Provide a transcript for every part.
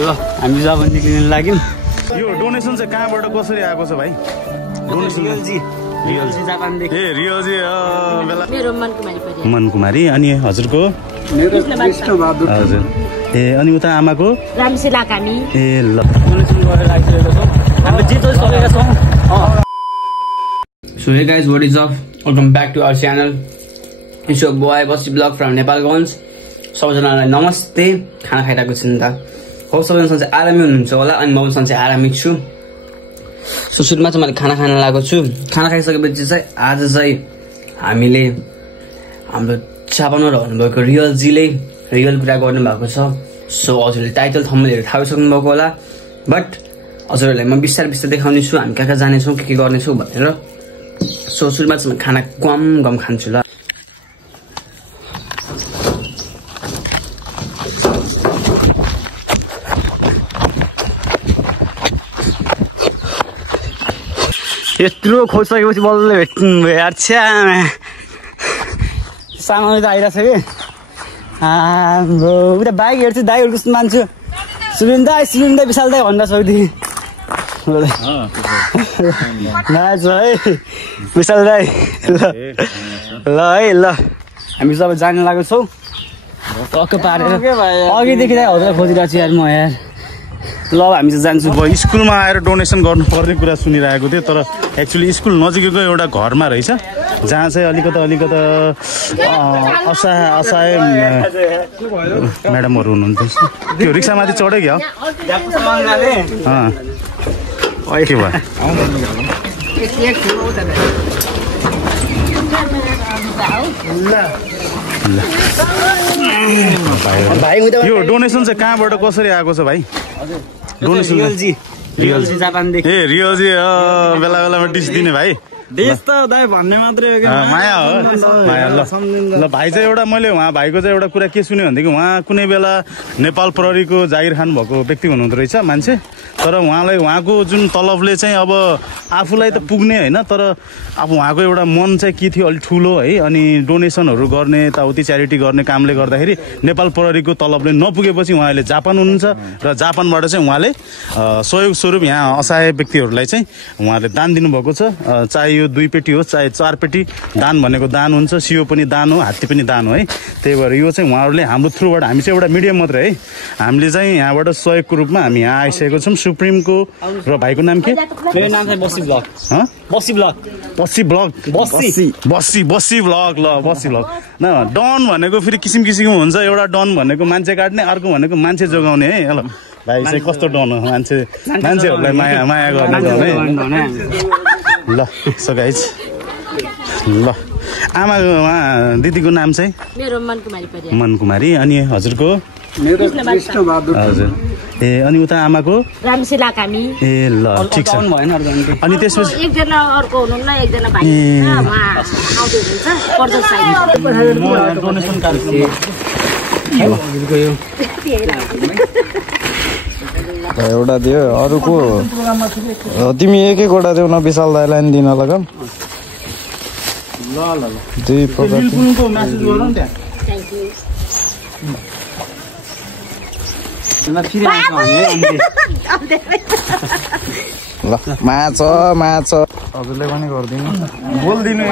ल हामी जब निक्लिन लाग्यौँ। यो डोनेसन चाहिँ कहाँबाट कसरी आएको छ भाइ? डोनेसन रियलजी जापानदेखि। ए रियलजी बेला मेरो मनकुमारी मनकुमारी। अनि हजुरको? हजुर। ए अनि उता आमाको? रामशिला कामी। ए ल डोनेसन गरेर आइसकेको छौँ। हामीले जे जति सकेका छौँ। So hey guys, what is up? Welcome back to our channel. It's your boy Bossy Vlog from Nepalgञ्ज। सबैजनालाई नमस्ते। खाना खाइरहेको छु नि त। होप सबैजना सन्चै आरामै हुनुहुन्छ होला अनि म पनि सन्चै आरामै छु। सो सुरुमा चाहिँ मैले खाना खान लागेको छु। खाना खाइसकेपछि चाहिँ आज चाहिँ हामीले हाम्रो जापानमा रहनुभएको रियलजीले रियल कुरा गर्नुभएको छ। सो हजुरले टाइटल थम्बनेलहरु थाहा सक्नुभएको होला। बट हजुरहरूलाई म बिस्तारै बिस्तारै देखाउने छु हामी कहाँ जानेछौँ के गर्नेछौँ भनेर। सो सुरुमा चाहिँ खाना गम खान्छु ल। यत्रो खोजिसकेपछि बल्ल भेट्नु भयो यार। सामानहरू त आइरहेको छ कि हाम्रो उता बाइक हेर्छु दाईहरू कस्तो मान्छु। सुबिन दाई विशाल दाई भन्दा सक्दै नाच है विशाल दाई। ल है ल हामी सबै जान लागेको छौँ। टक्क पारेर अघिदेखि दाई हजुरलाई खोजिरहेको छु यार म यार। ल हामी चाहिँ जान्छौँ। स्कुलमा आएर डोनेसन गर्नुपर्ने कुरा सुनिरहेको थियो तर एक्चुअली स्कुल नजिकैको एउटा घरमा रहेछ जहाँ चाहिँ अलिकता असहाय म्याडमहरू हुनुहुन्थ्यो। त्यो रिक्सामाथि चढ्यो क्या? के भयो? यो डोनेसन चाहिँ कहाँबाट कसरी आएको छ भाइ? डोनेसन रियलजी जापानदेखि। ए रियलजी बेला बेलामा डिस दिने भाइ। देश त दाइ भन्ने मात्रै माया हो माया। ल भाइ चाहिँ एउटा मैले उहाँ भाइको चाहिँ एउटा कुरा के सुन्यो भनेदेखि उहाँ कुनै बेला नेपाल प्रहरीको जागिर खानु भएको व्यक्ति हुनुहुँदो रहेछ मान्छे। तर उहाँलाई उहाँको जुन तलबले चाहिँ अब आफूलाई त पुग्ने होइन तर अब उहाँको एउटा मन चाहिँ के थियो अलिक ठुलो है। अनि डोनेसनहरू गर्ने यताउति च्यारिटी गर्ने कामले गर्दाखेरि नेपाल प्रहरीको तलबले नपुगेपछि उहाँले जापान हुनुहुन्छ र जापानबाट चाहिँ उहाँले सहयोग स्वरूप यहाँ असहाय व्यक्तिहरूलाई चाहिँ उहाँले दान दिनुभएको छ। चाहे यो 2 पेटी होस् चाहे 4 पेटी दान भनेको दान हुन्छ। सियो पनि दान हो हात्ती पनि दान हो है। त्यही भएर यो चाहिँ उहाँहरूले हाम्रो थ्रुबाट हामी चाहिँ एउटा मिडियम मात्रै है। हामीले चाहिँ यहाँबाट सहयोगको रूपमा हामी यहाँ आइसकेको छौँ। सुप्रिमको र भाइको नाम के? मेरो नाम चाहिँ बसी ब्लग। बसी ब्लग ल बसी ब्लग न। डन भनेको फेरि किसिम किसिमको हुन्छ। एउटा डन भनेको मान्छे काट्ने अर्को भनेको मान्छे जोगाउने है। ल भाइ चाहिँ कस्तो डन हो? मान्छेहरूलाई माया गर्ने डन है। ल सो गाइज ल आमा दिदीको नाम चाहिँ? मेरो मनकुमारी। अनि हजुरको? हजुर। ए अनि उता आमाको? रामशिला कामी। ए ल ठिक छ। अनि त्यसपछि एकजना अर्को हुनुहुन्न एकजना भाइ हुनुहुन्छ डोनेसन कार्ड एउटा दियो अरूको तिमी एक एकवटा देऊ न विशाल दाइलाई दिन लगा। दुई ल माछ हजुरले पनि गरिदिनु बोलिदिनु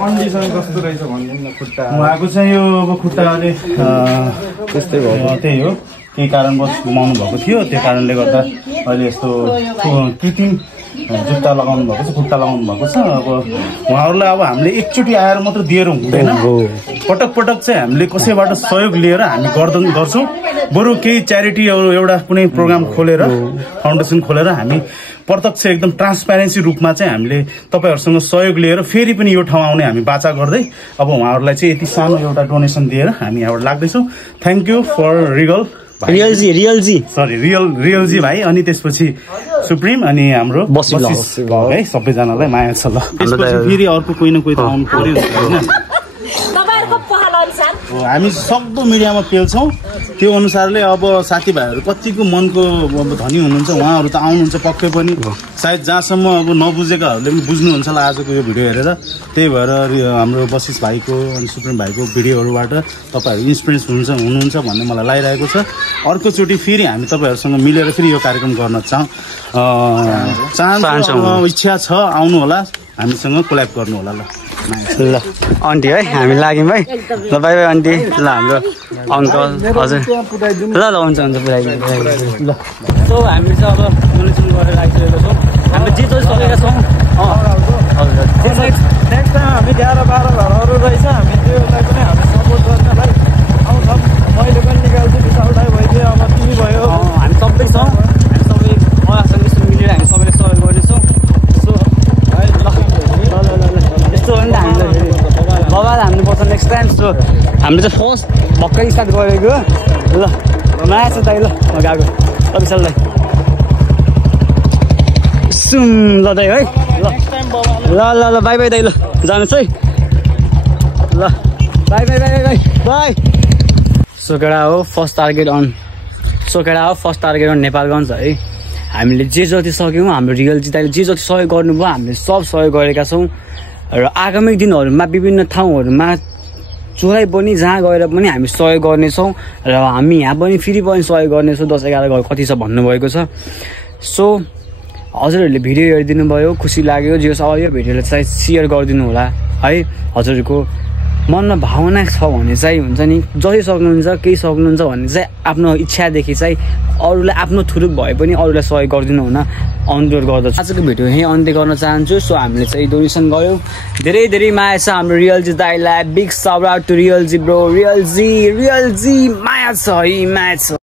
कन्डिसन कस्तो रहेछ भन्नु खुट्टा उहाँको चाहिँ यो अब खुट्टा अलि त्यस्तै भयो। त्यही हो केही कारणवश घुमाउनु भएको थियो त्यो कारणले गर्दा अहिले यस्तो कृत्रिम जुत्ता लगाउनु भएको छ खुट्टा लगाउनु भएको छ। अब उहाँहरूलाई अब हामीले एकचोटि आएर मात्र दिएर हुँदैन। पटक चाहिँ हामीले कसैबाट सहयोग लिएर हामी गर्छौँ। बरु केही च्यारिटीहरू एउटा कुनै प्रोग्राम खोलेर फाउन्डेसन खोलेर हामी प्रत्यक्ष एकदम ट्रान्सप्यारेन्सी रूपमा चाहिँ हामीले तपाईँहरूसँग सहयोग लिएर फेरि पनि यो ठाउँ आउने हामी बाचा गर्दै अब उहाँहरूलाई चाहिँ यति सानो एउटा डोनेसन दिएर हामी यहाँबाट लाग्दैछौँ। थ्याङ्क यू फर रियलजी भाइ। अनि त्यसपछि सुप्रिम अनि हाम्रो बसी ब्लग है। सबैजनालाई माया छ। ल त्यसपछि फेरि अर्को कोही न कोही त आउनु पर्यो होइन। हामी सक्दो मिडियामा पेल्छौँ। त्यो अनुसारले अब साथीभाइहरू कतिको मनको अब धनी हुनुहुन्छ उहाँहरू त आउनुहुन्छ पक्कै पनि सायद जहाँसम्म अब नबुझेकाहरूले पनि बुझ्नुहुन्छ होला आजको यो भिडियो हेरेर त्यही भएर हाम्रो वशिष भाइको अनि सुप्रिम भाइको भिडियोहरूबाट तपाईँहरू इन्सपिरेन्स हुनुहुन्छ भन्ने मलाई लागिरहेको छ अर्कोचोटि फेरि हामी तपाईँहरूसँग मिलेर फेरि यो कार्यक्रम गर्न चाहन्छौँ इच्छा छ आउनु होला हामीसँग कोल्याब गर्नु होला ल आन्टी है हामी लाग्यौँ है ल बाई बाई आन्टी ल हाम्रो अङ्कल हजुर ल ल हुन्छ पुऱ्याइदिनु ल सो हामीले चाहिँ अब मनोरञ्जन गरेर आइसकेको छौँ हामीले जे जति सकेका छौँ नेक्स्ट टाइम हामी 11-12 घरहरू रहेछ हामी त्योलाई पनि हामी सपोर्ट गर्नलाई आउँछौँ मैले पनि निकाल्छु विशाल दाइ भइदियो अब तिमी भयो हामी सबै छौँ हामी सबै उहाँसँग यस्तो मिलेर हामी सबैले सहयोग गर्नेछौँ सो यस्तो हो नि त हामीले बबाल हान्नु पर्छ नेक्स्ट टाइम सो हामीले चाहिँ फर्स्ट भर्खरै स्टार्ट गरेको ल नयाँ छ दाइ ल गएको ल विशाल दाइ सुम ल दाइ है ल ल ल बाई बाई दाइ ल जानुहोस् है ल bye bye bye bye bye सोकेडा हो फर्स्ट टार्गेट अन नेपालगञ्ज है हामीले जे जति सक्यौँ हाम्रो रियल जिताले जे जति सहयोग गर्नुभयो हामीले सब सहयोग गरेका छौँ र आगामी दिनहरूमा विभिन्न ठाउँहरूमा चोराइ पनि जहाँ गएर पनि हामी सहयोग गर्नेछौँ र हामी यहाँ पनि फेरि पनि सहयोग गर्नेछौँ 10-11 घर कति छ भन्नुभएको छ सो हजुरहरूले भिडियो हेरिदिनु भयो खुसी लाग्यो जे अब यो भिडियोलाई चाहिँ सेयर गरिदिनु होला है हजुरहरूको मनमा भावना छ भने चाहिँ हुन्छ नि जति सक्नुहुन्छ केही सक्नुहुन्छ भने चाहिँ आफ्नो इच्छादेखि चाहिँ अरूलाई आफ्नो थ्रु भए पनि अरूलाई सहयोग गरिदिनु हुन अनुरोध गर्दछु आजको भिडियो यहीँ अन्त्य गर्न चाहन्छु सो हामीले चाहिँ डोनेसन गऱ्यौँ धेरै धेरै माया छ हाम्रो रियलजी दाइलाई बिग साउट आउट टु रियलजी ब्रो रियलजी माया छ है माया छ